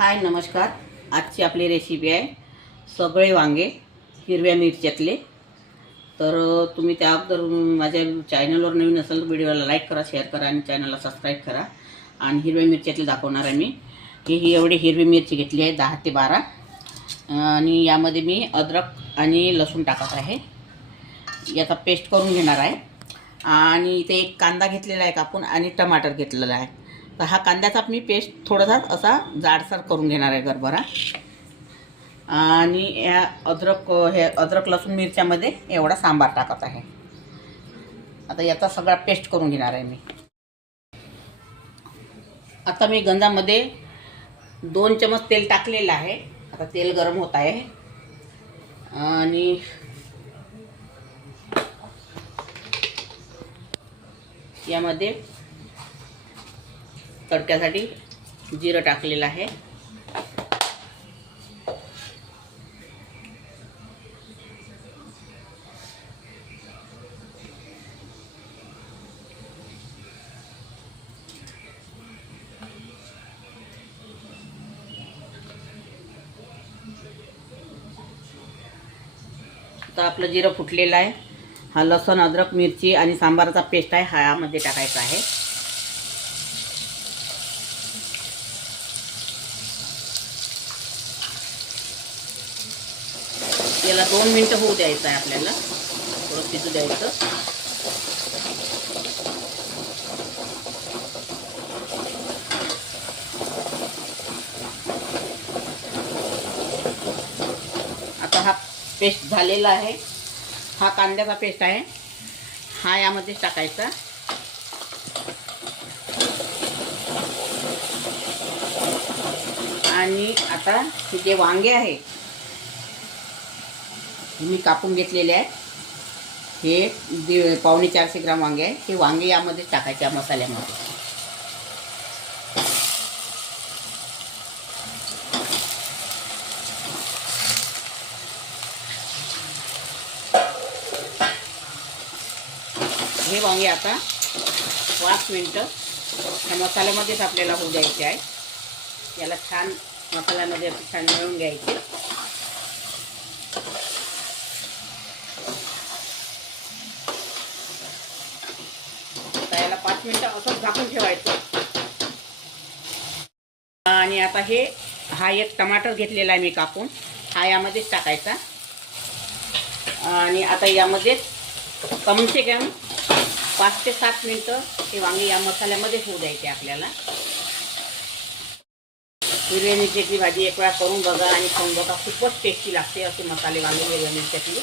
हाय नमस्कार. आजची आपली रेसिपी आहे सगळे वांगे हिरव्या मिरच्यातले. तर तुम्ही त्या अगोदर माझ्या चॅनलवर नवीन असेल तर व्हिडिओला लाईक करा शेअर करा आणि चॅनलला सबस्क्राईब करा. आणि हिरव्या मिरच्यातले दाखवणार आहे मी. की ही एवढी हिरवी मिरची घेतली आहे दहा ते बारा. आणि यामध्ये मी अद्रक आणि लसूण टाकत आहे. याचा पेस्ट करून घेणार आहे. आणि इथे एक कांदा घेतलेला आहे कापून आणि टमाटर घेतलेला आहे. तर हा कांद्याचा मी पेस्ट थोडासा असा जाडसर करून घेणार आहे गरबरा आणि या अद्रक हे अद्रक लसूण मिरच्यामध्ये एवढा सांबार टाकत आहे. आता याचा सगळा पेस्ट करून घेणार आहे मी. आता मी गंजामध्ये दोन चमच तेल टाकलेलं आहे. आता तेल गरम होत आहे. आणि यामध्ये तडक्यासाठी जिरं टाकलेलं आहे. आता आपलं जिरं फुटलेलं आहे. हा लसण अद्रक मिरची आणि सांबाराचा पेस्ट आहे हा यामध्ये टाकायचा आहे. याला दोन मिनटं होऊ द्यायचं आहे आपल्याला. थोडं शिजू द्यायचं. आता हा पेस्ट झालेला आहे. हा कांद्याचा पेस्ट आहे. हा यामध्ये टाकायचा. आणि आता जे वांगे आहे मी कापून घेतलेले आहे. हे दि पावणे चारशे ग्राम वांगे आहे. हे वांगे यामध्ये टाकायचे या मसाल्यामध्ये. हे वांगे आता पाच मिनटं या मसाल्यामध्येच आपल्याला होऊ द्यायचे आहे. याला छान मसाल्यामध्ये छान मिळून घ्यायचे आता याला पाच मिनटं असंच झाकून ठेवायचं आणि आता हे हा एक टमाटर घेतलेला आहे मी कापून. हा यामध्येच टाकायचा. आणि आता यामध्ये कमसे कम पाच ते सात मिनटं हे वांगे या मसाल्यामध्ये होऊ द्यायचे आपल्याला. हिरव्या मिरच्याची भाजी एक वेळा करून बघा आणि खाऊन बघा. खूपच टेस्टी लागते असे मसाले वांगे हिरव्या मिरच्याची.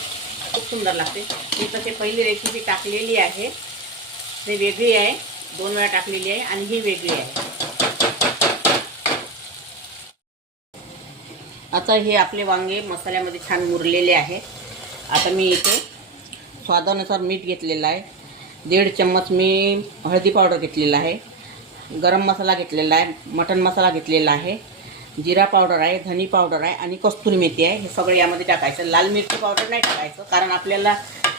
खूप सुंदर लागते. मी तसे पहिली रेसिपी टाकलेली आहे. ते वेगळी आहे. दोन वेळा टाकलेली आहे आणि ही वेगळी आहे. आता हे आपले वांगे मसाल्यामध्ये छान मुरलेले आहे आता मी इथे स्वादानुसार मीठ घेतलेलं आहे. दीड चम्मच मी हळदी पावडर घेतलेला आहे. गरम मसाला घेतलेला आहे. मटन मसाला घेतलेला आहे. जिरा पावडर आहे धनी पावडर आहे आणि कस्तुरी मेथी आहे. हे सगळं यामध्ये टाकायचं. लाल मिरची पावडर नाही टाकायचं कारण आपल्याला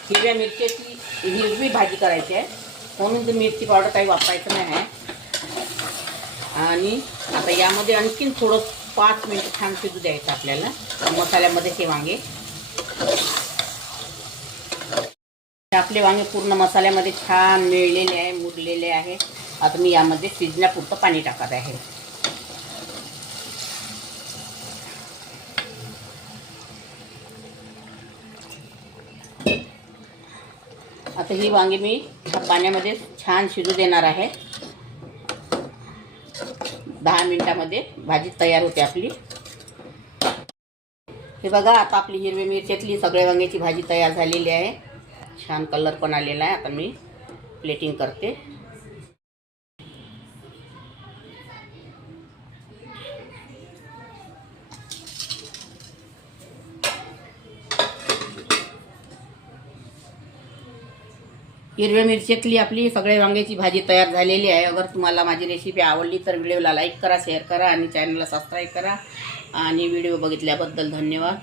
हिरव्या मिरच्याची हिरवी भाजी करायची आहे. म्हणून तर मिरची पावडर काही वापरायचं नाही आहे. आणि आता यामध्ये आणखीन थोडं पाच मिनटं छान शिजू द्यायचं आपल्याला. मसाल्यामध्ये हे वांगे. आपले वांगे पूर्ण मसाल्यामध्ये छान मिळलेले आहे मुरलेले आहे. आता मी यामध्ये शिजण्यापुरतं पाणी टाकत आहे. आता ही वांगी मी ह्या पाण्यामध्ये छान शिजू देणार आहे. दहा मिनटामध्ये भाजी तयार होते आपली. हे बघा आता आपली हिरवी मिरच्यातली सगळ्या वांग्याची भाजी तयार झालेली आहे. छान कलर पण आलेला आहे. आता मी प्लेटिंग करते. हिरव्या मिरचीतली आपली सगळ्या वांग्याची भाजी तयार झालेली आहे. अगर तुम्हाला माझी रेसिपी आवडली तर व्हिडिओला लाईक करा शेअर करा आणि चॅनलला सबस्क्राईब करा. आणि व्हिडिओ बघितल्याबद्दल धन्यवाद.